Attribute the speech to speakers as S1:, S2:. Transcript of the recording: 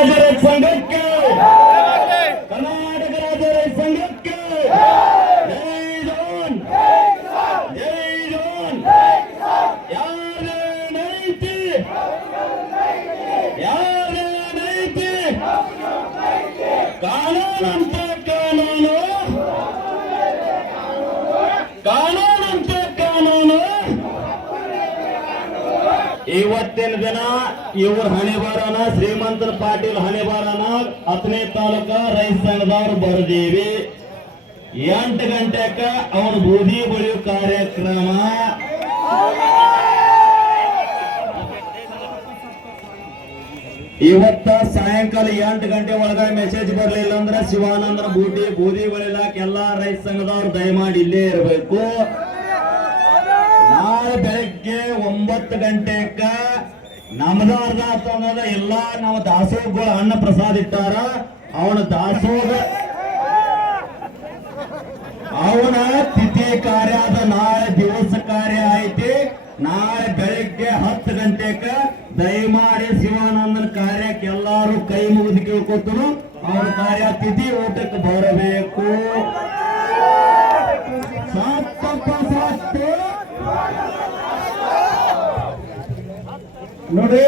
S1: ರಾಜ್ಯ ರೈತ ಸಂಘಕ್ಕೆ ಕರ್ನಾಟಕ ರಾಜ್ಯ ರೈತ ಸಂಘಕ್ಕೆ ಜೈ ಜೋನ್ ಜೈ ಜೋನ್ ಯಾರೇ ನೈತಿ ಯಾರೇ ನೈತಿ ಕಾನೂನಂತ ಕಾನೂನು ಕಾನೂನಂತ ಇವತ್ತಿನ ದಿನ ಇವ್ರ ಹಣೆ ಬಾರನ ಶ್ರೀಮಂತರ ಪಾಟೀಲ್ ಹಣೆ ಬಾರನ, ಹತ್ತನೇ ತಾಲೂಕ ರೈತ ಸಂಘದವ್ರು ಬರ್ದೀವಿ. ಎಂಟು ಗಂಟೆಕ ಅವನು ಬೂದಿ ಬಳಿಯೋ ಕಾರ್ಯಕ್ರಮ. ಇವತ್ತ ಸಾಯಂಕಾಲ ಎಂಟು ಗಂಟೆ ಒಳಗ ಮೆಸೇಜ್ ಬರ್ಲಿಲ್ಲ ಅಂದ್ರೆ ಶಿವಾನಂದ್ರ ಬೂದಿ ಬೂದಿ ಬಳಿಲಾಕ ಎಲ್ಲಾ ರೈತ ಸಂಘದವ್ರು ದಯಮಾಡಿ ಇಲ್ಲೇ ಇರಬೇಕು. ಒಂಬತ್ತು ಗಂಟೆಕ ನಮ್ದ ಅರ್ಧ ಆತು ಅನ್ನೋದ ಎಲ್ಲಾ ನಮ್ಮ ದಾಸೋಹಗಳು ಅನ್ನ ಪ್ರಸಾದ ಇಟ್ಟಾರ. ಅವನ ದಾಸೋಹ ಅವನ ತಿಥಿ ಕಾರ್ಯ ಆದ ನಾಳೆ ದಿವಸ ಕಾರ್ಯ ಐತಿ ನಾಳೆ ಬೆಳಿಗ್ಗೆ ಹತ್ತು ಗಂಟೆಕ ದಯಮಾಡಿ ಶಿವಾನಂದನ ಕಾರ್ಯಕ್ಕೆ ಎಲ್ಲಾರು ಕೈ ಮುಗಿದು ಕೇಳ್ಕೊತರು. ಅವನ ಕಾರ್ಯ ತಿಥಿ ಊಟಕ್ಕೆ ಬರಬೇಕು. ನೋಡಿ